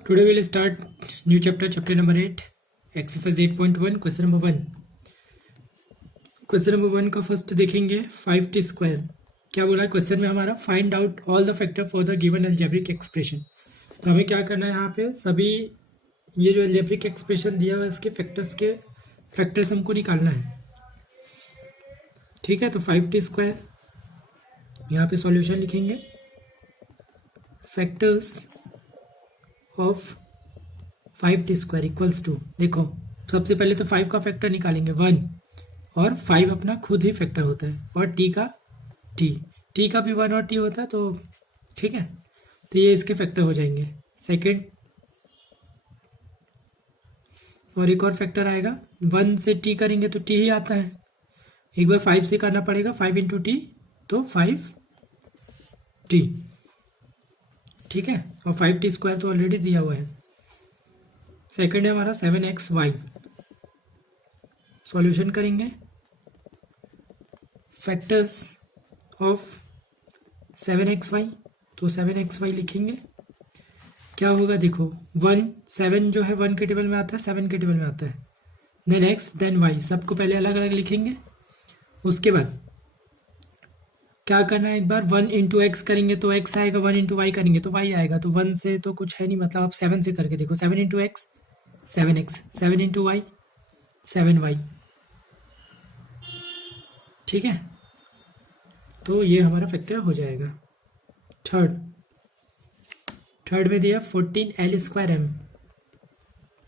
Today we'll start new chapter, chapter number 8, exercise 8.1, question number 1. Question number 1 का first देखेंगे 5t square. क्या बोला है क्वेश्चन में हमारा? Find out all the factor for the given algebraic expression. तो हमें क्या करना है यहाँ पे, सभी ये जो अलजेब्रिक एक्सप्रेशन दिया हुआ है इसके फैक्टर्स हमको निकालना है. ठीक है, तो 5t स्क्वायर यहाँ पे सॉल्यूशन लिखेंगे. Factors of 5t square equals to, देखो सबसे पहले तो 5 का फैक्टर निकालेंगे 1, और 5 अपना खुद ही फैक्टर होता है, और t का भी 1 और t होता है. तो ठीक है, तो ये इसके फैक्टर हो जाएंगे. सेकंड, और एक और फैक्टर आएगा 1 से t करेंगे तो t ही आता है. एक बार 5 से करना पड़ेगा, 5 इंटू टी तो 5t. ठीक है, और 5t स्क्वायर तो ऑलरेडी दिया हुआ है. सेकंड है हमारा 7xy. सॉल्यूशन करेंगे. फैक्टर्स ऑफ 7xy, तो 7xy लिखेंगे. क्या होगा देखो, 7 जो है 1 के टेबल में आता है, 7 के टेबल में आता है. देन x देन y, सबको पहले अलग अलग लिखेंगे. उसके बाद क्या करना है, एक बार 1 इंटू एक्स करेंगे तो x आएगा, 1 इंटू वाई करेंगे तो y आएगा. तो 1 से तो कुछ है नहीं, मतलब आप 7 से करके देखो. 7 into x 7x, 7 into Y 7y. ठीक है, तो ये हमारा फैक्टर हो जाएगा. थर्ड में दिया 14l square m.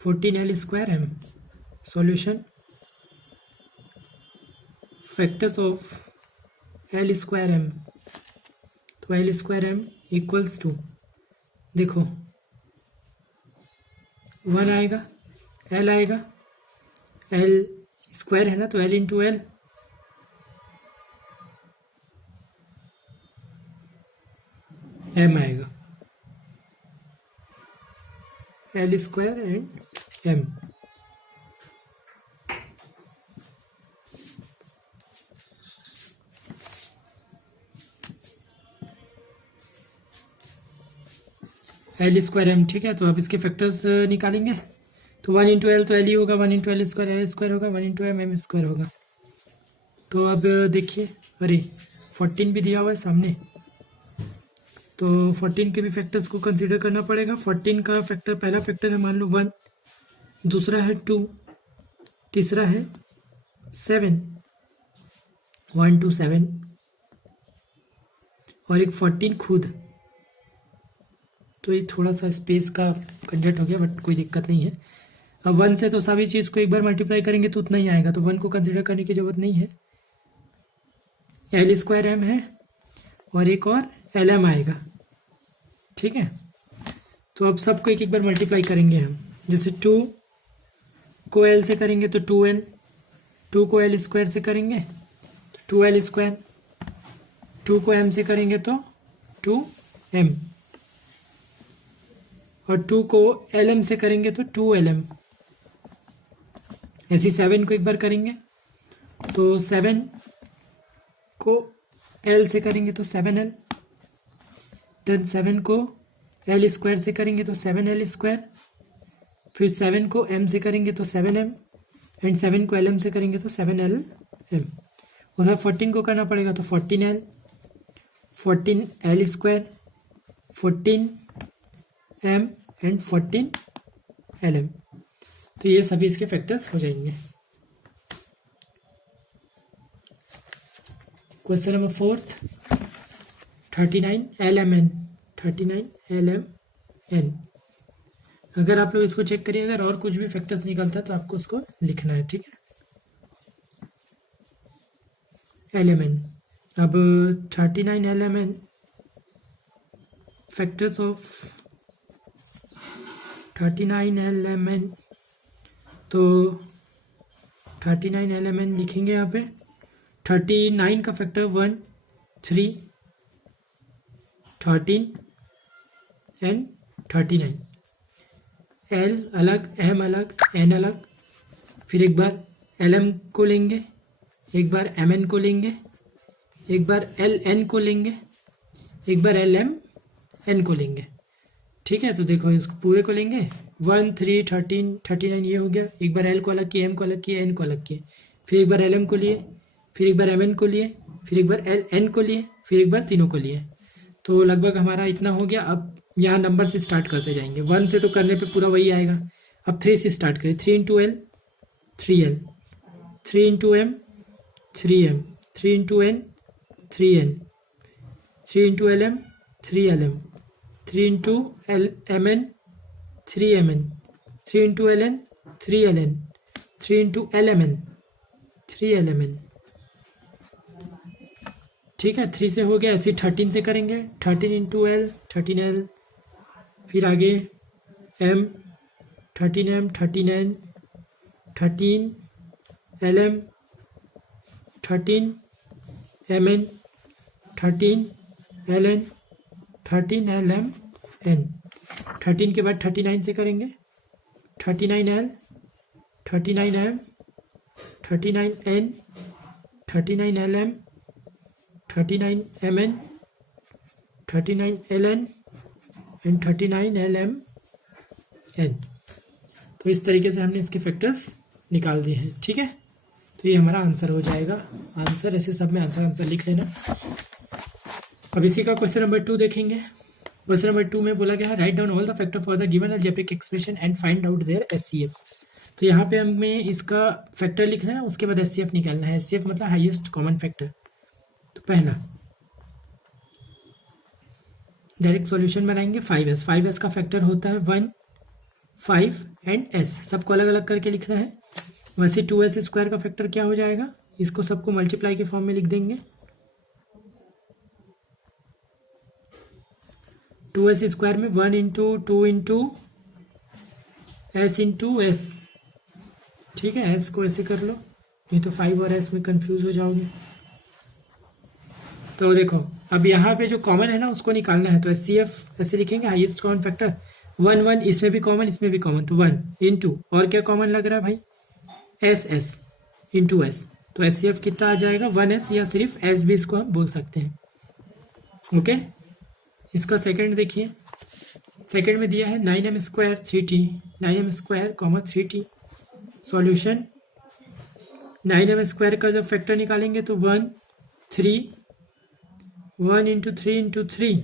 14l square m. Solution, factors of L square M. तो L square M equals to, देखो 1 आएगा, एल आएगा, एल स्क्वायर है ना, तो एल इंटू एल, एम आएगा. L square and m. L square m. ठीक है, तो अब इसके फैक्टर्स निकालेंगे. तो 1 इंटू एल तो एल ही होगा, 1 इंटू एल स्क्वायर होगा, 1 इंटू एम एम स्क्वायर होगा. तो अब देखिए, अरे 14 भी दिया हुआ है सामने, तो 14 के भी फैक्टर्स को कंसीडर करना पड़ेगा. 14 का फैक्टर, पहला फैक्टर है मान लो 1, दूसरा है 2, तीसरा है 7, 1 2 7, और एक 14 खुद. तो ये थोड़ा सा स्पेस का कंजट हो गया, बट कोई दिक्कत नहीं है. अब 1 से तो सभी चीज़ को एक बार मल्टीप्लाई करेंगे तो उतना ही आएगा, तो 1 को कंसिडर करने की जरूरत नहीं है. एल स्क्वायर एम है, और एक और एल एम आएगा. ठीक है, तो अब सबको एक एक बार मल्टीप्लाई करेंगे हम. जैसे 2 को एल से करेंगे तो 2l, 2 को एल स्क्वायर से करेंगे तो 2l स्क्वायर, 2 को m से करेंगे तो 2m, और 2 को lm से करेंगे तो 2lm. ऐसे 7 को एक बार करेंगे तो 7 को l से करेंगे तो 7l. देन 7 को l स्क्वायर से करेंगे तो 7l स्क्वायर. फिर 7 को m से करेंगे तो 7m, एंड 7 को lm से करेंगे तो 7lm. उधर 14 को करना पड़ेगा तो 14l, 14l square, 14m and 14lm. तो ये सभी इसके फैक्टर्स हो जाएंगे. Question number 4, 39lmn. 39lmn. अगर आप लोग इसको चेक करिए, अगर और कुछ भी फैक्टर्स निकलता है तो आपको उसको लिखना है. ठीक है, lmn. अब 39lmn फैक्टर्स ऑफ 39lmn, तो 39lmn लिखेंगे यहाँ पे. 39 का फैक्टर 1 3 13 एंड 39. एल अलग, एम अलग, एन अलग. फिर एक बार lm को लेंगे, एक बार mn को लेंगे, एक बार ln को लेंगे, एक बार lm n को लेंगे. ठीक है, तो देखो इसको पूरे को लेंगे 1 3 13 39 ये हो गया। एक बार एल को अलग किया, एम को अलग किया, एन को अलग किया, फिर एक बार एल एम को लिए, फिर एक बार एम एन को लिए, फिर एक बार एल एन को लिए, फिर एक बार तीनों को लिए। तो लगभग हमारा इतना हो गया। अब यहाँ नंबर से स्टार्ट करते जाएंगे। 1 से तो करने पे पूरा वही आएगा। अब 3 से स्टार्ट करें। 3 into l 3 l, 3 into m 3 m, 3 into n 3 n, 3 into l m 3 l m, 3 into l M n 3 m n, 3 into l n 3 l n, 3 into l M n 3 l M n. ठीक है, 3 से हो गया। ऐसे 13 से करेंगे। 13 into L 13 L, फिर आगे M 13 M 13 N, 13 L M 13 M N, 13 L N 13 L M N. 13 के बाद 39 से करेंगे। 39 L 39 M 39 N 39 L M 39 M N 39 L N and 39 L M N. तो इस तरीके से हमने इसके फैक्टर्स निकाल दिए हैं। ठीक है, तो ये हमारा आंसर हो जाएगा। आंसर ऐसे सब में आंसर लिख लेना। अब इसी का क्वेश्चन नंबर 2 देखेंगे। क्वेश्चन नंबर 2 में बोला गया है write down all the factor for the given algebraic expression and find out their HCF. तो यहाँ पे हमें इसका फैक्टर लिखना है, उसके बाद एचसीएफ निकालना है। एचसीएफ मतलब हाईएस्ट कॉमन फैक्टर। तो पहला डायरेक्ट सॉल्यूशन बनाएंगे। 5s, 5s का फैक्टर होता है 1 5 एंड s, सबको अलग अलग करके लिखना है। वैसे 2s स्क्वायर का फैक्टर क्या हो जाएगा, इसको सबको मल्टीप्लाई के फॉर्म में लिख देंगे। 2s स्क्वायर में 1 into 2 into s into s। ठीक है, s को ऐसे कर लो, नहीं तो 5 और s में कंफ्यूज हो जाओगे। तो देखो अब यहाँ पे जो कॉमन है ना उसको निकालना है। तो एचसीएफ ऐसे लिखेंगे हाईएस्ट कॉमन फैक्टर 1 1, इसमें भी कॉमन इसमें भी कॉमन, तो 1 इंटू और क्या कॉमन लग रहा है भाई, एस एस इंटू एस। तो एचसीएफ कितना आ जाएगा 1s, या सिर्फ एस भी इसको हम बोल सकते हैं। ओके, इसका सेकंड देखिए। सेकंड में दिया है 9m square 3t, 9m square comma 3t। Solution 9m square का जब फैक्टर निकालेंगे तो 1 3, 1 इंटू 3 इंटू 3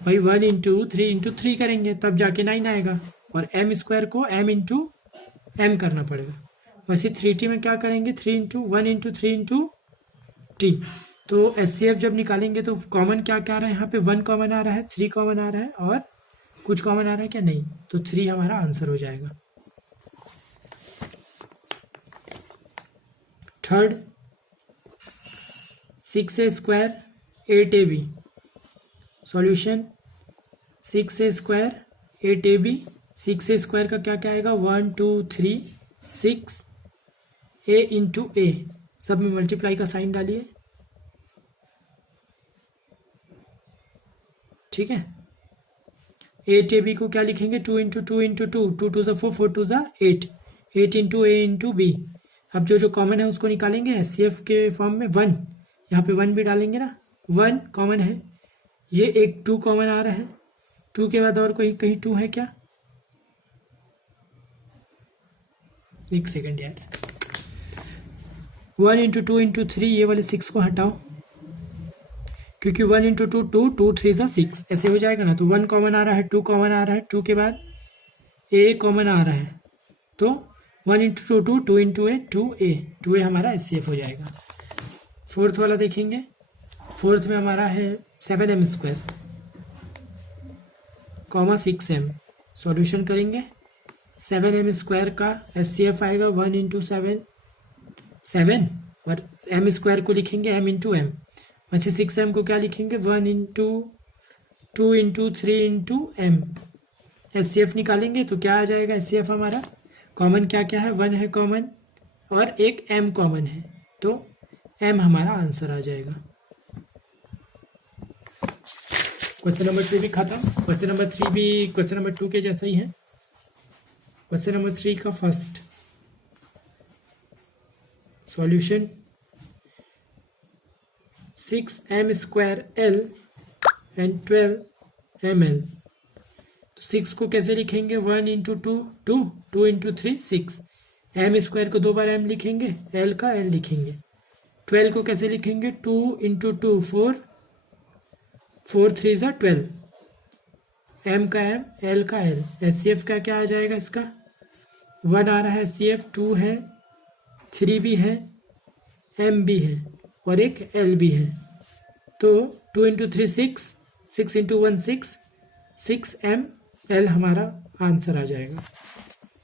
भाई, 1 इंटू 3 इंटू 3 करेंगे तब जाके 9 आएगा। और m स्क्वायर को m इंटू m करना पड़ेगा। वैसे 3t में क्या करेंगे, 3 इंटू 1 इंटू 3 इंटू t। तो एचसीएफ जब निकालेंगे तो कॉमन क्या क्या आ रहा है, यहाँ पे 1 कॉमन आ रहा है, 3 कॉमन आ रहा है, और कुछ कॉमन आ रहा है क्या, नहीं। तो 3 हमारा आंसर हो जाएगा। Third 6a square 8ab। Solution 6a square 8ab। 6a square का क्या क्या आएगा, 1 2 3 6 a इंटू ए, सब में मल्टीप्लाई का साइन डालिए। ठीक है, 8ab को क्या लिखेंगे, 2 इंटू 2 इंटू 2, 2 2 4 4 2 8, 8 इंटू ए इंटू बी। अब जो कॉमन है उसको निकालेंगे एचसीएफ के फॉर्म में। 1 यहाँ पे 1 भी डालेंगे ना, 1 कॉमन है, ये एक 2 कॉमन आ रहा है, 2 के बाद और कोई कहीं 2 है क्या, एक सेकेंड यार। 1 इंटू 2 इंटू 3, ये वाले 6 को हटाओ, क्योंकि 1 इंटू 2 2, 2 3 6 ऐसे हो जाएगा ना। तो 1 कॉमन आ रहा है, 2 कॉमन आ रहा है, 2 के बाद ए कॉमन आ रहा है, तो 1 इंटू 2 2, 2 इंटू ए 2a, 2a हमारा एचसीएफ हो जाएगा। फोर्थ वाला देखेंगे। फोर्थ में हमारा है 7m square comma 6m। Solution करेंगे। 7m स्क्वायर का एचसीएफ आएगा 1 इंटू 7 7, और m स्क्वायर को लिखेंगे m इंटू एम। वैसे 6m को क्या लिखेंगे, 1 into 2 into 3 into M. HCF निकालेंगे तो क्या आ जाएगा एचसीएफ हमारा, कॉमन क्या क्या है, 1 है कॉमन और एक m कॉमन है, तो m हमारा आंसर आ जाएगा। क्वेश्चन नंबर 2 भी खत्म। क्वेश्चन नंबर 3 भी क्वेश्चन नंबर 2 के जैसा ही है। क्वेश्चन नंबर 3 का first solution 6m square l and 12 ml। तो 6 को कैसे लिखेंगे, 1 इंटू 2 2, 2 इंटू 3 6, एम स्क्वायर को 2 बार एम लिखेंगे, एल का एल लिखेंगे। 12 को कैसे लिखेंगे, 2 इंटू 2 4, 4 3 ज़ा 12, एम का एम एल का एल। एस सी एफ का क्या आ जाएगा, इसका 1 आ रहा है, सी एफ 2 है, 3 भी है, एम भी है और एक एल भी है। तो 2 इंटू 3 6, 6 इंटू 1 6, 6 एम एल हमारा आंसर आ जाएगा।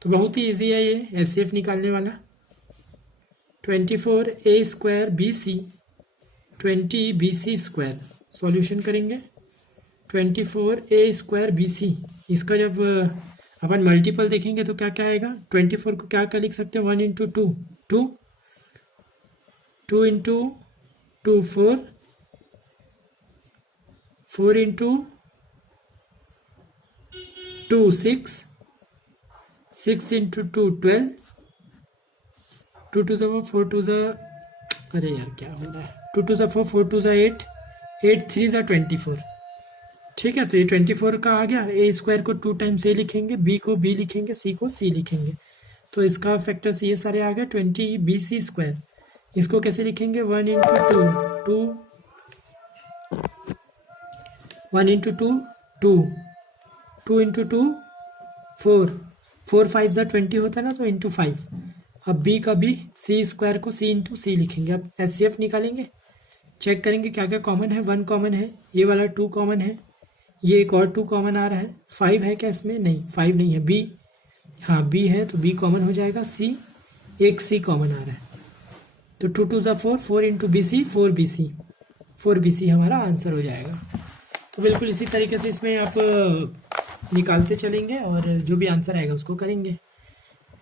तो बहुत ही इजी है ये एस सी एफ निकालने वाला। 24 A square B C, 20 B C square. Solution करेंगे 24 ए स्क्वायर बी सी। इसका जब अपन मल्टीपल देखेंगे तो क्या क्या आएगा, 24 को क्या क्या लिख सकते हैं, 1 into 2 2, 2 into 2 4, 4 into 2 6, 6 into 2 12, 2 two ज़ा 4 टू ज़ा, अरे यार क्या हो रहा है, 2 टू ज़ा 4, 4 टू ज़ा 8, 8 3 ज़ा 24। ठीक है, तो ये 24 का आ गया। ए स्क्वायर को 2 टाइम्स ए लिखेंगे, बी को बी लिखेंगे, सी को सी लिखेंगे। तो इसका फैक्टर्स ये सारे आ गए, 20 बी सी स्क्वायर। इसको कैसे लिखेंगे, 1 इंटू 2 2, 1 इंटू 2 2, 2 इंटू 2 4, 4 5 ज़ा 20 होता है ना, तो इंटू 5। अब बी का बी, सी स्क्वायर को सी इंटू सी लिखेंगे। अब एस सी एफ निकालेंगे, चेक करेंगे क्या क्या कॉमन है। 1 कॉमन है, ये वाला 2 कॉमन है, ये एक और 2 कॉमन आ रहा है। 5 है क्या इसमें, नहीं 5 नहीं है। बी, हाँ बी है तो बी कॉमन हो जाएगा। सी, एक सी कॉमन आ रहा है, तो 2 टू ज़ा 4, 4 into B C, 4 B C, 4 B C हमारा आंसर हो जाएगा। तो बिल्कुल इसी तरीके से इसमें आप निकालते चलेंगे और जो भी आंसर आएगा उसको करेंगे।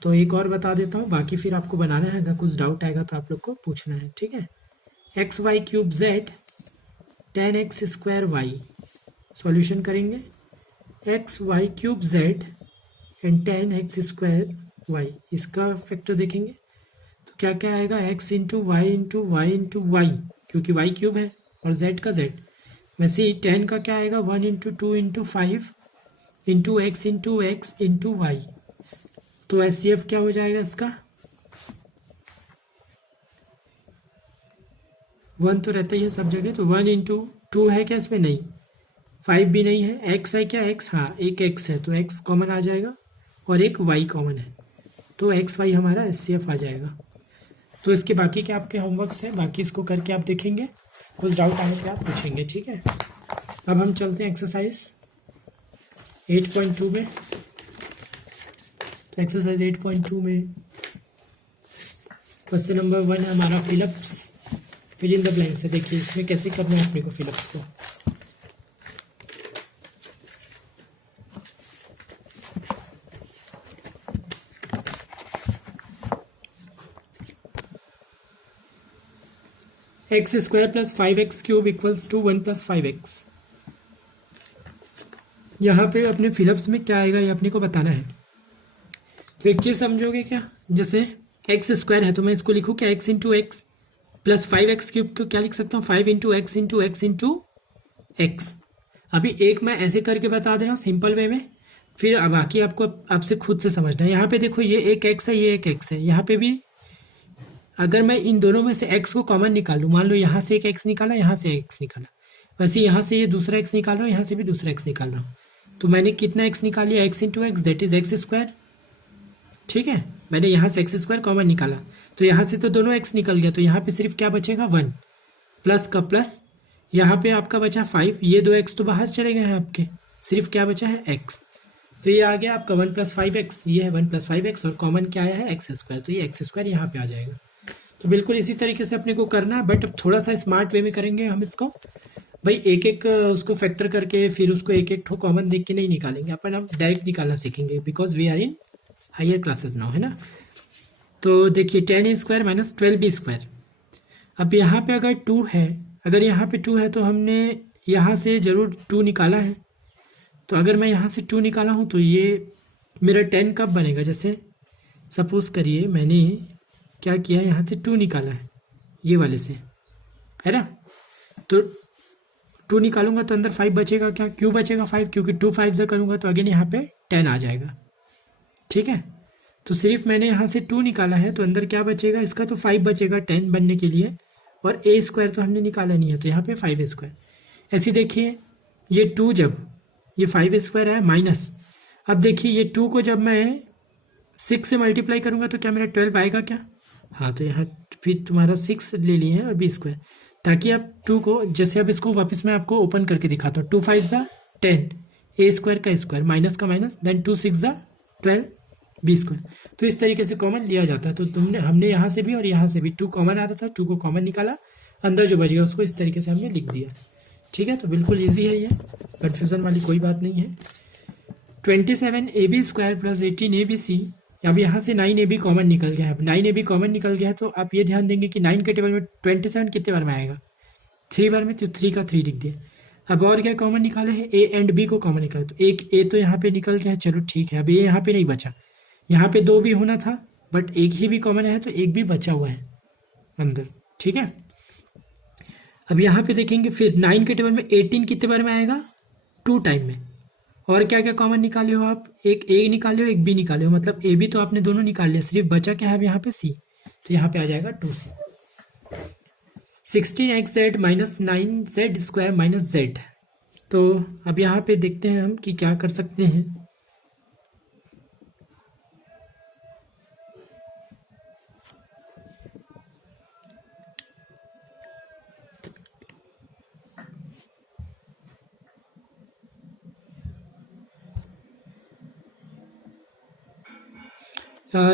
तो एक और बता देता हूँ, बाकी फिर आपको बनाना है, अगर कुछ डाउट आएगा तो आप लोग को पूछना है। ठीक है, X Y cube Z 10x square Y. Solution करेंगे X Y cube Z and 10x square Y. इसका फैक्टर देखेंगे तो क्या क्या आएगा, x into Y into Y into Y, क्योंकि y क्यूब है और z का z। वैसे ही 10 का क्या आएगा, 1 into 2 into 5 into X into Y. तो एस सी एफ क्या हो जाएगा इसका, 1 तो रहता ही है सब जगह, तो 1 इंटू 2 है क्या इसमें, नहीं 5 भी नहीं है। x है क्या, x, हाँ एक x है तो x कॉमन आ जाएगा और एक y कॉमन है, तो एक्स वाई हमारा एस सी एफ आ जाएगा। तो इसके बाकी के आपके होमवर्क्स हैं, बाकी इसको करके आप देखेंगे, कुछ डाउट आने पे आप पूछेंगे। ठीक है, अब हम चलते हैं एक्सरसाइज 8.2 में। तो एक्सरसाइज 8.2 में क्वेश्चन नंबर 1 है हमारा fill ups, fill in the blanks है। देखिए इसमें कैसे करना है अपने को फिलअप्स को। X square plus 5x cube equals to 1 plus 5x। यहाँ पे अपने फिलअप्स में क्या आएगा ये अपने को बताना है। तो एक चीज़ समझोगे क्या, जैसे एक्स स्क्वायर है तो मैं इसको लिखूँ क्या, x into x plus 5x cube को क्या लिख सकता हूँ, 5 into X into X into x. अभी एक मैं ऐसे करके बता दे रहा हूँ सिंपल वे में, फिर बाकी आपको आपसे खुद से समझना है। यहाँ पे देखो ये एक एक्स है, ये एक एक्स है, यहाँ पे भी अगर मैं इन दोनों में से x को कॉमन निकालूं, मान लो यहाँ से एक x निकाला, यहाँ से x निकाला, वैसे यहाँ से ये दूसरा x निकाल रहा हूँ, यहाँ से भी दूसरा x निकाल रहा हूँ, तो मैंने कितना x निकाल लिया, x into x that is x square. ठीक है, मैंने यहाँ से एक्स स्क्वायर कॉमन निकाला, तो यहाँ से तो दोनों x निकल गया, तो यहाँ पे सिर्फ क्या बचेगा 1 प्लस का प्लस, यहाँ पे आपका बचा 5, ये 2x तो बाहर चले गए हैं आपके, सिर्फ क्या बचा है x। तो ये आ गया आपका 1 प्लस 5x, ये है 1 प्लस 5x और कॉमन क्या आया है एक्स स्क्वायर, तो ये एक्स स्क्वायर यहाँ पे आ जाएगा। तो बिल्कुल इसी तरीके से अपने को करना है, बट अब थोड़ा सा स्मार्ट वे में करेंगे हम इसको। भाई एक एक उसको फैक्टर करके फिर उसको एक एक ठो कॉमन देख के नहीं निकालेंगे अपन, अब डायरेक्ट निकालना सीखेंगे, because we are in higher classes now, है ना। तो देखिए 10a square minus 12b square. अब यहाँ पे अगर 2 है, अगर यहाँ पे 2 है तो हमने यहाँ से ज़रूर 2 निकाला है, तो अगर मैं यहाँ से 2 निकाला हूँ तो ये मेरा 10 कब बनेगा, जैसे सपोज करिए मैंने क्या किया, यहाँ से 2 निकाला है ये वाले से, है ना, तो टू निकालूंगा तो अंदर 5 बचेगा, क्या क्यों बचेगा 5, क्योंकि 2 5 से करूंगा तो अगेन यहाँ पे 10 आ जाएगा। ठीक है, तो सिर्फ मैंने यहाँ से 2 निकाला है तो अंदर क्या बचेगा इसका, तो 5 बचेगा 10 बनने के लिए, और ए स्क्वायर तो हमने निकाला नहीं है तो यहाँ पे 5 स्क्वायर। ऐसे देखिए ये 2 जब ये 5 स्क्वायर है माइनस, अब देखिए ये 2 को जब मैं 6 से मल्टीप्लाई करूंगा तो क्या मेरा 12 आएगा क्या? हाँ, तो यहाँ फिर तुम्हारा 6 ले लिए हैं और बी स्क्वायर, ताकि आप 2 को, जैसे अब इसको वापस मैं आपको ओपन करके दिखाता हूँ। 2 5 ज़ा 10, ए स्क्वायर का स्क्वायर माइनस का माइनस, देन 2 6 ज़ा 12 बी स्क्वायर। तो इस तरीके से कॉमन लिया जाता है। तो हमने यहाँ से भी और यहाँ से भी 2 कॉमन आ रहा था, 2 को कॉमन निकाला, अंदर जो बच गया उसको इस तरीके से हमने लिख दिया। ठीक है, तो बिल्कुल ईजी है, ये कन्फ्यूज़न वाली कोई बात नहीं है। 27 A B square plus 18 A B C, अब यहाँ से 9 ए बी कॉमन निकल गया है। अब 9 ए बी कॉमन निकल गया है तो आप ये ध्यान देंगे कि 9 के टेबल में 27 कितने बार में आएगा, 3 बार में, तो 3 का 3 लिख दिया। अब और क्या कॉमन निकाले हैं, ए एंड बी को कॉमन निकाले, तो एक ए तो यहाँ पे निकल गया है, चलो ठीक है। अब ये यहाँ पे नहीं बचा, यहाँ पे 2 भी होना था बट एक ही भी कॉमन है तो एक भी बचा हुआ है अंदर। ठीक है, अब यहाँ पे देखेंगे फिर 9 के टेबल में 18 कितने बार में आएगा, 2 टाइम में। और क्या क्या कॉमन निकाले हो आप, एक ए निकाले हो एक बी निकाले हो, मतलब ए बी तो आपने दोनों निकाल लिया, सिर्फ बचा क्या है अब यहाँ पे सी, तो यहाँ पे आ जाएगा 2c। 16xz minus 9z square minus z। तो अब यहाँ पे देखते हैं हम कि क्या कर सकते हैं।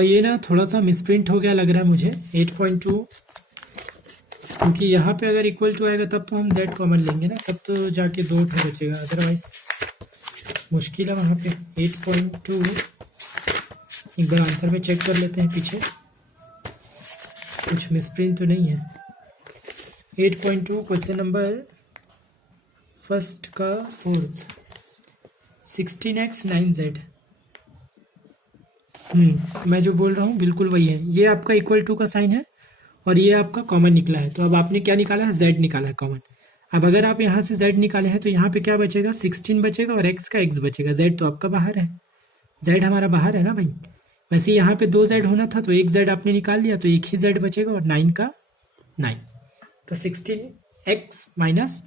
ये ना थोड़ा सा मिसप्रिंट हो गया लग रहा है मुझे, 8.2, क्योंकि यहाँ पे अगर इक्वल टू आएगा तब तो हम z कॉमन लेंगे ना, तब तो जाके 2 बचेगा, अदरवाइज मुश्किल है वहाँ पे। 8.2 एक बार आंसर में चेक कर लेते हैं, पीछे कुछ मिसप्रिंट तो नहीं है। 8.2 क्वेश्चन नंबर फर्स्ट का 4th, 16x 9z। मैं जो बोल रहा हूँ बिल्कुल वही है, ये आपका इक्वल टू का साइन है और ये आपका कॉमन निकला है। तो अब आपने क्या निकाला है, z निकाला है कॉमन। अब अगर आप यहाँ से z निकाले हैं तो यहाँ पे क्या बचेगा, 16 बचेगा और x का x बचेगा, z तो आपका बाहर है, z हमारा बाहर है ना भाई। वैसे यहाँ पे 2 z होना था तो एक z आपने निकाल लिया तो एक ही z बचेगा और 9 का 9, तो 16x माइनस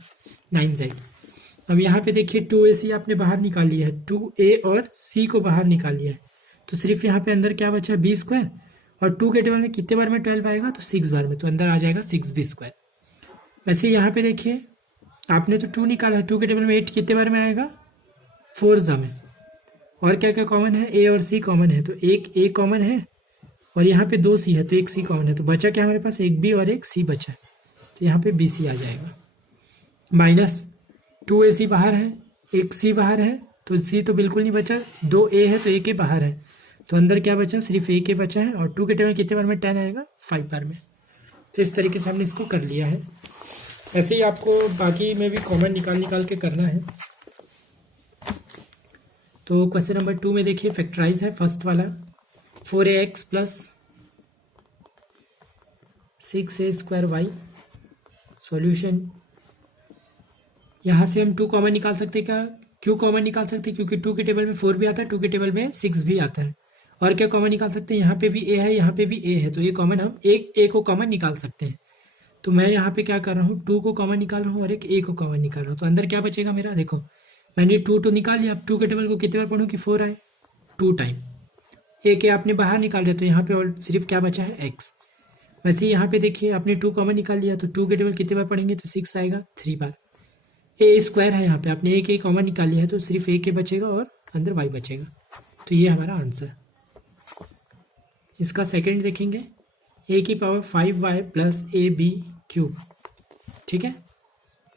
9z। अब यहाँ पे देखिए 2ac आपने बाहर निकाल लिया है, 2a और c को बाहर निकाल लिया है, तो सिर्फ यहाँ पे अंदर क्या बचा, बी स्क्वायर, और 2 के टेबल में कितने बार में 12 आएगा, तो 6 बार में, तो अंदर आ जाएगा 6b स्क्वायर। वैसे यहाँ पे देखिए आपने तो 2 निकाला है, 2 के टेबल में 8 कितने बार में आएगा, 4 में। और क्या क्या कॉमन है, ए और सी कॉमन है, तो एक ए कॉमन है और यहाँ पे 2 सी है तो एक सी कॉमन है, तो बचा क्या हमारे पास, एक बी और एक सी बचा है, तो यहाँ पे बी सी आ जाएगा। माइनस 2ac बाहर है, एक सी बाहर है, तो सी तो बिल्कुल नहीं बचा, 2a है तो एक ए बाहर है, तो अंदर क्या बचा, सिर्फ एक ए बचा है, और 2 के टेबल कितने बार में 10 आएगा, 5 बार में। तो इस तरीके से हमने इसको कर लिया है। ऐसे ही आपको बाकी में भी कॉमन निकाल के करना है। तो क्वेश्चन नंबर 2 में देखिए फैक्टराइज है फर्स्ट वाला, 4ax plus 6a square Y. Solution, यहाँ से हम 2 कॉमन निकाल सकते हैं क्या, क्यों कॉमन निकाल सकते हैं, क्योंकि 2 के टेबल में 4 भी आता है, 2 के टेबल में 6 भी आता है। और क्या कॉमन निकाल सकते हैं, यहाँ पे भी ए है यहाँ पे भी ए है, तो ये कॉमन, हम एक ए को कॉमन निकाल सकते हैं। तो मैं यहाँ पे क्या कर रहा हूँ, 2 को कॉमन निकाल रहा हूँ और एक ए को कॉमन निकाल रहा हूँ, तो अंदर क्या बचेगा मेरा, देखो मैंने 2 तो निकाल लिया, अब 2 के टेबल को कितने बार पढ़ूँ कि 4 आए, 2 टाइम। एक ए आपने बाहर निकाल दिया तो यहाँ पे और सिर्फ क्या बचा है, एक्स। वैसे यहाँ पे देखिए आपने 2 कॉमन निकाल लिया तो 2 के टेबल कितने बार पढ़ेंगे, तो 6 आएगा 3 बार। ए स्क्वायर है, यहाँ पे आपने एक ए कॉमन निकाल लिया है तो सिर्फ ए के बचेगा और अंदर वाई बचेगा, तो ये हमारा आंसर। इसका सेकंड देखेंगे, ए की power 5y plus A B cube. ठीक है,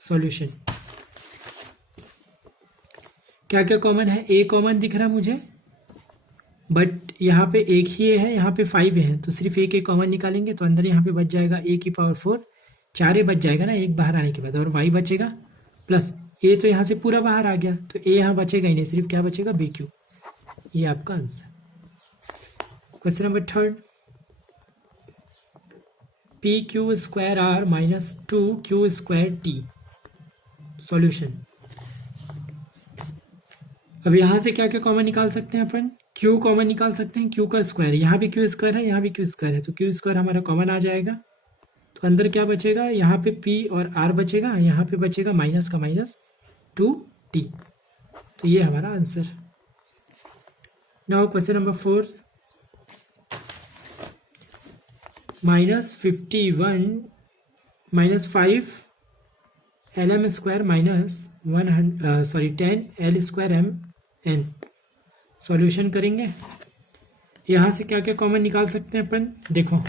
सॉल्यूशन, क्या क्या कॉमन है, ए कॉमन दिख रहा मुझे, बट यहाँ पे एक ही ए है, यहाँ पे 5 है, तो सिर्फ एक ए कॉमन निकालेंगे तो अंदर यहाँ पे बच जाएगा ए की पावर 4, 4 ए बच जाएगा ना एक बाहर आने के बाद, और वाई बचेगा प्लस ए तो यहाँ से पूरा बाहर आ गया, तो ए यहाँ बचेगा ही नहीं, सिर्फ क्या बचेगा, बी क्यू। ये आपका answer. Question number 3, P Q square R minus 2 Q square T. Solution. अब यहाँ से क्या क्या कॉमन निकाल सकते हैं अपन, क्यू कॉमन निकाल सकते हैं, क्यू का स्क्वायर, यहाँ भी क्यू स्क्वायर है, यहाँ भी क्यू स्क्वायर है, तो क्यू स्क्वायर हमारा कॉमन आ जाएगा। तो अंदर क्या बचेगा, यहाँ पे पी और आर बचेगा, यहाँ पे बचेगा माइनस का माइनस 2t। तो ये हमारा answer. Now question number 4, -51 -5 lm square minus 10 l square m n। Solution करेंगे। यहाँ से क्या क्या कॉमन निकाल सकते हैं अपन, देखो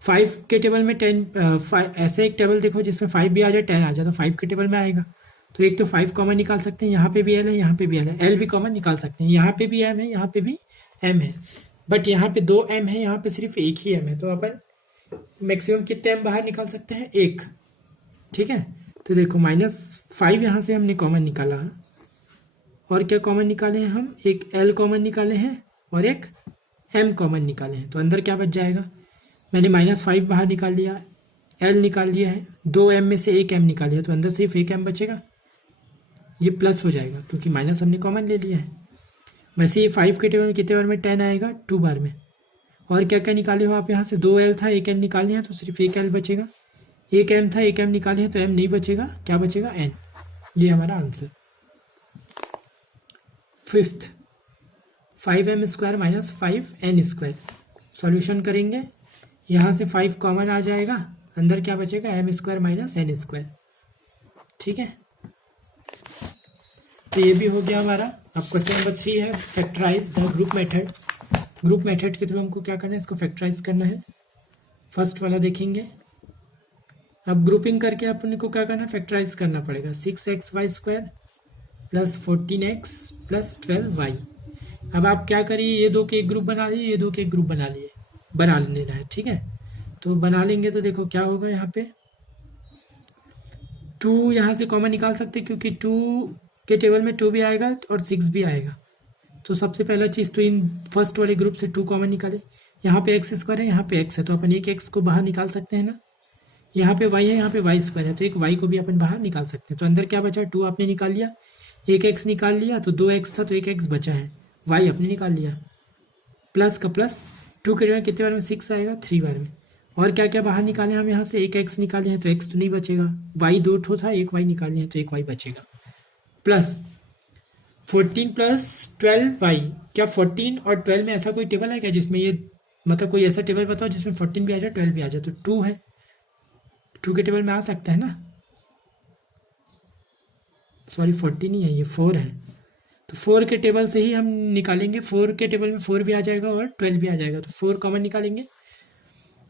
5 के टेबल में 10 ऐसे एक टेबल देखो जिसमें 5 भी आ जाए 10 आ जाए, तो 5 के टेबल में आएगा। तो एक तो 5 कॉमन निकाल सकते हैं, यहाँ पे भी एल है, यहाँ पे भी एल है, एल भी कॉमन निकाल सकते हैं, यहाँ पे भी एम है, यहाँ पे भी एम है, बट यहाँ पे 2 एम है, यहाँ पे सिर्फ एक ही एम है। तो अपन मैक्सिमम कितने एम बाहर निकाल सकते हैं, 1। ठीक है, तो देखो -5 यहाँ से हमने कॉमन निकाला है, और क्या कॉमन निकाले हैं हम, एक एल कॉमन निकाले हैं और एक एम कॉमन निकाले हैं। तो अंदर क्या बच जाएगा, मैंने -5 बाहर निकाल लिया, एल निकाल लिया है, 2 एम में से एक एम निकाल लिया, तो अंदर सिर्फ एक एम बचेगा, ये प्लस हो जाएगा क्योंकि माइनस हमने कॉमन ले लिया है। वैसे ये 5 के टेबल में कितने बार में 10 आएगा, 2 बार में। और क्या क्या निकाले हो आप, यहाँ से 2 एल था, एक एल निकाले हैं, तो सिर्फ एक एल बचेगा, एक एम था, एक एम निकाले हैं, तो एम नहीं बचेगा, क्या बचेगा, एन। ये हमारा answer. 5th 5m square minus 5n square. Solution करेंगे, यहाँ से 5 कॉमन आ जाएगा, अंदर क्या बचेगा, m square minus n square. ठीक है, तो ये भी हो गया हमारा। अब क्वेश्चन नंबर 3 है, factorize the group method. Group method के थ्रू हमको क्या करना है, इसको फैक्टराइज करना है। फर्स्ट वाला देखेंगे। अब ग्रुपिंग करके अपन को क्या करना है, फैक्टराइज करना पड़ेगा। 6xy square plus 14x plus 12y। अब आप क्या करिए, ये दो के एक ग्रुप बना लिए, ये दो के एक ग्रुप बना लेना है। ठीक है, तो बना लेंगे तो देखो क्या होगा, यहाँ पे 2 यहाँ से कॉमन निकाल सकते क्योंकि 2 के टेबल में 2 भी आएगा और 6 भी आएगा। तो सबसे पहला चीज़ तो इन फर्स्ट वाले ग्रुप से 2 कॉमन निकाले। यहाँ पे एक्स स्क्वायर है, यहाँ पे एक्स है, तो अपन एक एक्स को बाहर निकाल सकते हैं ना। यहाँ पे वाई है, यहाँ पे वाई स्क्वायर है, तो एक वाई को भी अपन बाहर निकाल सकते हैं। तो अंदर क्या बचा, 2 आपने निकाल लिया, एक एक्स निकाल लिया, तो 2 एक्स था, तो एक एक्स बचा है, वाई आपने निकाल लिया, प्लस का प्लस 2 के में कितने बार में 6 आएगा, 3 बार में। और क्या क्या बाहर निकाले हम, यहाँ से एक एक्स निकाले हैं, तो एक्स तो नहीं बचेगा, वाई 2 ठो था, एक वाई निकाले हैं, तो एक वाई बचेगा, प्लस 14 प्लस 12y। क्या 14 और 12 में ऐसा कोई टेबल है क्या जिसमें ये, मतलब कोई ऐसा टेबल बताओ जिसमें 14 भी आ जाए 12 भी आ जाए। तो 2 है, 2 के टेबल में आ सकता है ना, सॉरी 14 ही है, ये 4 है। तो 4 के टेबल से ही हम निकालेंगे, 4 के टेबल में 4 भी आ जाएगा और 12 भी आ जाएगा, तो 4 कॉमन निकालेंगे।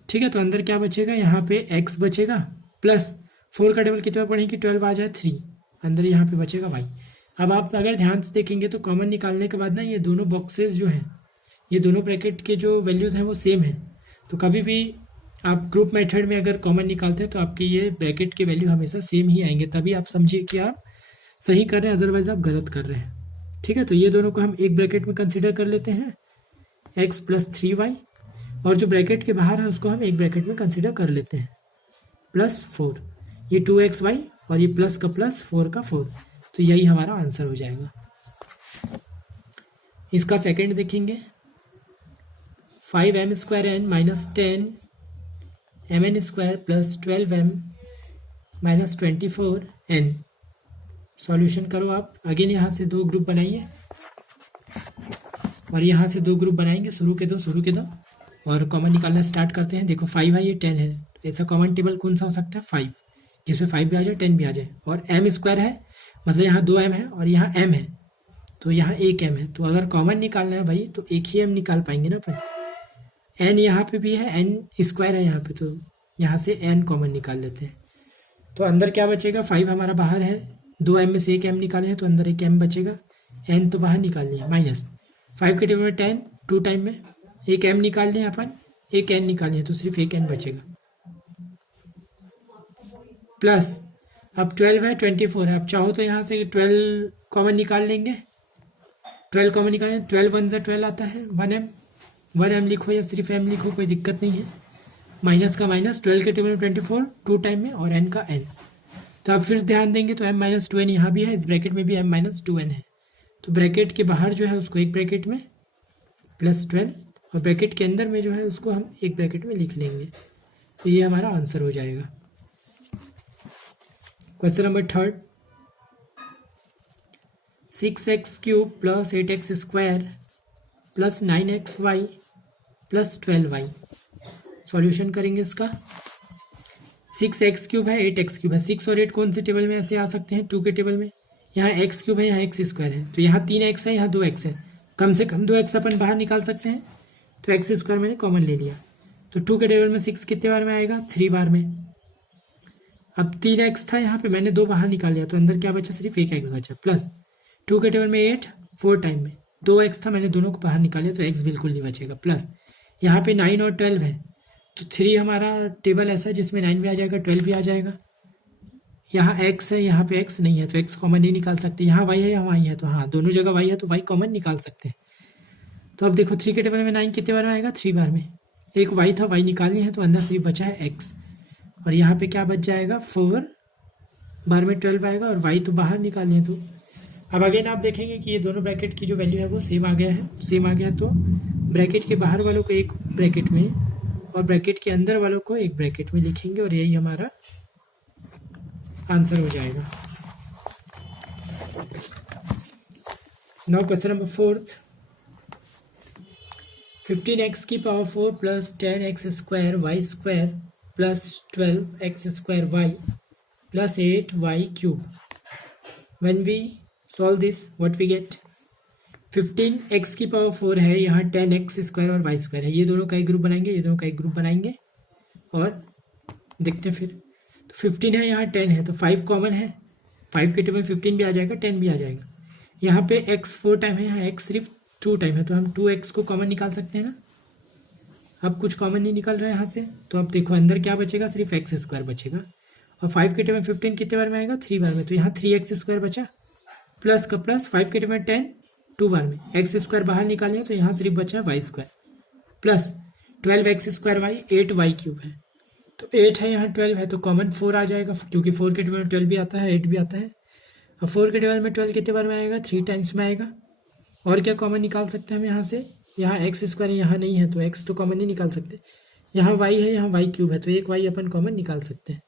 ठीक है, तो अंदर क्या बचेगा, यहाँ पे x बचेगा, प्लस 4 का टेबल कितने बार पढ़ेंगे, 12 आ जाए 3, अंदर यहाँ पे बचेगा y। अब आप अगर ध्यान से देखेंगे तो कॉमन निकालने के बाद ना ये दोनों बॉक्सेस जो हैं, ये दोनों ब्रैकेट के जो वैल्यूज़ हैं वो सेम है। तो कभी भी आप ग्रुप मेथड में अगर कॉमन निकालते हैं तो आपके ये ब्रैकेट के वैल्यू हमेशा सेम ही आएंगे, तभी आप समझिए कि आप सही कर रहे हैं, अदरवाइज आप गलत कर रहे हैं। ठीक है, तो ये दोनों को हम एक ब्रैकेट में कंसिडर कर लेते हैं, x प्लस 3y, और जो ब्रैकेट के बाहर है उसको हम एक ब्रैकेट में कंसिडर कर लेते हैं, प्लस 4। ये 2xy और ये प्लस का प्लस 4 का 4, तो यही हमारा आंसर हो जाएगा। इसका सेकंड देखेंगे, 5m square N minus 10 mn square plus 12m minus 24 n। Solution करो आप। अगेन यहाँ से 2 ग्रुप बनाइए और यहाँ से 2 ग्रुप बनाएंगे, शुरू के दो और कॉमन निकालना स्टार्ट करते हैं। देखो 5 है, ये 10 है, तो ऐसा कॉमन टेबल कौन सा हो सकता है, 5, जिसमें 5 भी आ जाए 10 भी आ जाए। और m स्क्वायर है, मतलब यहाँ 2 m है और यहाँ m है, तो यहाँ 1 m है। तो अगर कॉमन निकालना है भाई तो एक ही m निकाल पाएंगे ना अपन। n यहाँ पे भी है, n स्क्वायर है यहाँ पे, तो यहाँ से n कॉमन निकाल लेते हैं। तो अंदर क्या बचेगा, 5 हमारा बाहर है, 2 m में से एक m निकाले हैं, तो अंदर एक m बचेगा, n तो बाहर निकाल लिया, माइनस 5 के टेबल में 10, 2 टाइम में एक m निकाल लिया अपन, एक n निकाल लिया, तो सिर्फ एक n बचेगा, प्लस अब 12 है, 24 है। अब चाहो तो यहाँ से 12 कॉमन निकाल लेंगे, 12 कॉमन निकालें, 12 1 से 12 आता है, 1m लिखो या सिर्फ m लिखो, कोई दिक्कत नहीं है। माइनस का माइनस, 12 के टेबल में 24, 2 टाइम में, और n का n, तो अब फिर ध्यान देंगे तो m-2n यहाँ भी है, इस ब्रैकेट में भी m-2n है, तो ब्रैकेट के बाहर जो है उसको एक ब्रैकेट में +12 और ब्रैकेट के अंदर में जो है उसको हम एक ब्रैकेट में लिख लेंगे। तो ये हमारा आंसर हो जाएगा। Question number 3, 6x³ + 8x² + 9xy + 12y। Solution करेंगे इसका। 6x³ है, 8x³ है। 6 और 8 कौन से टेबल में ऐसे आ सकते हैं? 2 के टेबल में। यहाँ x³ है, यहाँ x² है, तो यहाँ 3x है, यहाँ 2x है, कम से कम 2x अपन बाहर निकाल सकते हैं, तो x² मैंने कॉमन ले लिया। तो 2 के टेबल में 6 कितने बार में आएगा? 3 बार में। अब 3x था यहाँ पे, मैंने 2 बाहर निकाल लिया, तो अंदर क्या बचा? सिर्फ 1x बचा। प्लस 2 के टेबल में 8 4 टाइम में 2x था, मैंने दोनों को बाहर निकाल लिया, तो x बिल्कुल नहीं बचेगा। प्लस यहाँ पे 9 और 12 है, तो 3 हमारा टेबल ऐसा है जिसमें 9 भी आ जाएगा, 12 भी आ जाएगा। यहाँ x है, यहाँ पे x नहीं है, तो x कॉमन नहीं निकाल सकते। यहाँ y है, यहाँ y है, तो हाँ दोनों जगह y है, तो y कॉमन निकाल सकते हैं। तो अब देखो 3 के टेबल में 9 कितने बार में आएगा? 3 बार में। एक y था, y निकालनी है, तो अंदर सिर्फ बचा है x, और यहाँ पे क्या बच जाएगा? 4 बार में 12 आएगा, और y तो बाहर निकालनी है। तो अब अगेन आप देखेंगे कि ये दोनों ब्रैकेट की जो वैल्यू है वो सेम आ गया है। सेम आ गया तो ब्रैकेट के बाहर वालों को एक ब्रैकेट में और ब्रैकेट के अंदर वालों को एक ब्रैकेट में लिखेंगे, और यही हमारा आंसर हो जाएगा। Now question number 4, 15x⁴ + 10x² y² + 12x² y + 8y³। When we solve this, what we get? 15x⁴ है, यहाँ 10x² और y² है, ये दोनों का एक ग्रुप बनाएंगे, ये दोनों का एक ग्रुप बनाएंगे, और देखते हैं फिर। तो 15 है, यहाँ 10 है, तो 5 कॉमन है, 5 के टेबल में 15 भी आ जाएगा, 10 भी आ जाएगा। यहाँ पे x 4 टाइम है, यहाँ x सिर्फ 2 टाइम है, तो हम 2x को कॉमन निकाल सकते हैं ना। अब कुछ कॉमन नहीं निकल रहा है यहाँ से, तो अब देखो अंदर क्या बचेगा? सिर्फ x² बचेगा। और 5 के टेबल में 15 कितने बार में आएगा? 3 बार में, तो यहाँ 3x² बचा, प्लस का प्लस 5 के टेबल में 10 2 बार में, x² बाहर निकालें, तो यहाँ सिर्फ बचा y² plus 12x² y 8y³ है, तो 8 है, यहाँ 12 है, तो कॉमन 4 आ जाएगा, क्योंकि 4 के टेबल में 12 भी आता है, 8 भी आता है। और 4 के टेबल में 12 कितने बार में आएगा? 3 टाइम्स में आएगा। और क्या कॉमन निकाल सकते हैं हम यहाँ से? यहाँ x² यहाँ नहीं है, तो x तो कॉमन नहीं निकाल सकते। यहाँ y है, यहाँ y³ है, तो एक y अपन कॉमन निकाल सकते हैं।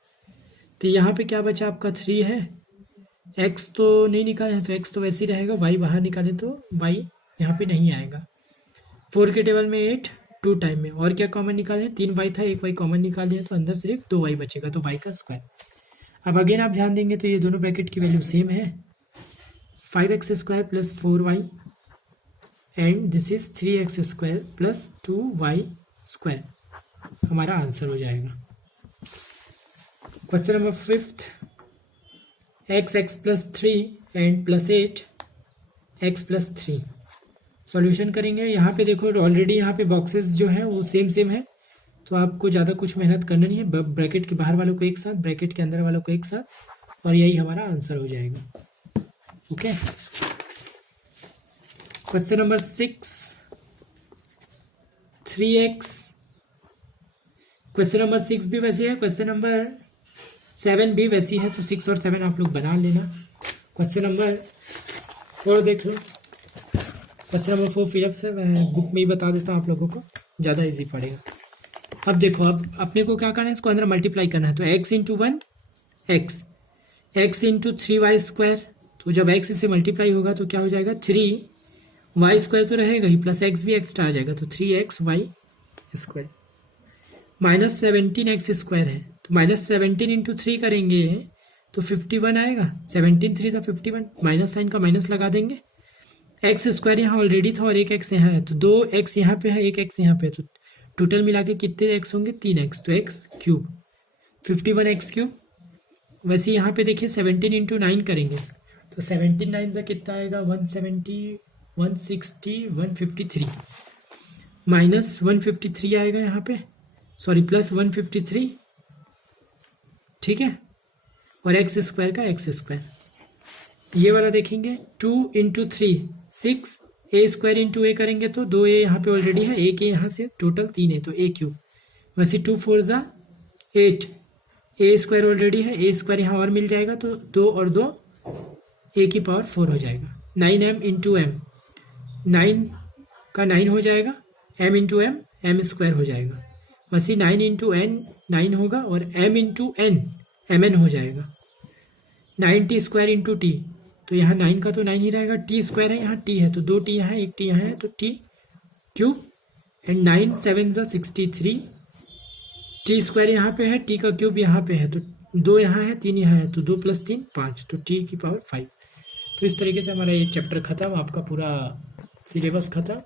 तो यहाँ पे क्या बचा आपका? 3 है, x तो नहीं निकाले हैं, तो x तो वैसे ही रहेगा, y बाहर निकाले तो y यहाँ पे नहीं आएगा। 4 के टेबल में 8 2 टाइम में, और क्या कॉमन निकाले? 3 y था, एक y कॉमन निकाल दिया, तो अंदर सिर्फ 2 y बचेगा, तो y का स्क्वायर। अब अगेन आप ध्यान देंगे तो ये दोनों ब्रैकेट की वैल्यू सेम है, 5x² + 4y and this is 3x² + 2y² हमारा आंसर हो जाएगा। Question number 5, x + 3 and +8 x + 3। Solution करेंगे। यहाँ पे देखो ऑलरेडी यहाँ पे बॉक्सेस जो है वो सेम है, तो आपको ज़्यादा कुछ मेहनत करना नहीं है। ब्रैकेट के बाहर वालों को एक साथ, ब्रैकेट के अंदर वालों को एक साथ, और यही हमारा आंसर हो जाएगा। Okay, question number 6, 3x। Question number 6 भी वैसी है, क्वेश्चन नंबर 7 भी वैसी है, तो 6 और 7 आप लोग बना लेना। क्वेश्चन नंबर 4 देख लो। क्वेश्चन नंबर 4 फिर से मैं बुक में ही बता देता हूँ आप लोगों को, ज़्यादा इजी पड़ेगा। अब देखो, अब अपने को क्या करना है? इसको अंदर मल्टीप्लाई करना है, तो x × 1 x, x × 3y², तो जब x से मल्टीप्लाई होगा तो क्या हो जाएगा? 3y² तो रहेगा ही, प्लस x भी एक्स्ट्रा आ जाएगा, तो 3xy² माइनस 17x² है, तो -17 × 3 करेंगे तो 51 आएगा। 17 3 × 51, माइनस साइन का माइनस लगा देंगे। x² यहाँ ऑलरेडी था और एक x यहाँ है, तो 2x यहाँ पे है, एक x यहाँ पे है, तो टोटल मिला के कितने x होंगे? 3x, तो x³ 51x³। वैसे यहाँ पे देखिए 17 × 9 करेंगे, तो 17 9 से कितना आएगा? 170 160 153 माइनस 153 आएगा यहाँ पे, सॉरी प्लस 153, ठीक है, और x² का x²। ये वाला देखेंगे 2 × 3 6, a² × a करेंगे तो 2a यहाँ पे ऑलरेडी है, एक यहाँ से टोटल 3 है, तो a³। वैसे 2 4 × 8, ए स्क्वायर ऑलरेडी है, ए स्क्वायर यहाँ और मिल जाएगा तो 2 और 2 ए की पावर 4 हो जाएगा। 9m इंटू एम, 9 का 9 हो जाएगा, m इंटू एम स्क्वायर हो जाएगा। वैसे 9 इंटू एन 9 होगा और m इंटू एन mn हो जाएगा। 9t स्क्वायर इंटू टी, तो यहाँ 9 का तो 9 ही रहेगा, टी स्क्वायर है, यहाँ टी है तो 2 टी यहाँ है, 1 टी यहाँ है, तो T cube and 9 7 63, T square यहाँ पे है, टी का क्यूब यहाँ पे है, तो 2 यहाँ है, 3 यहाँ है, तो 2 + 3 5, तो टी की पावर 5। तो इस तरीके से हमारा ये चैप्टर खत्म, आपका पूरा सिलेबस खत्म।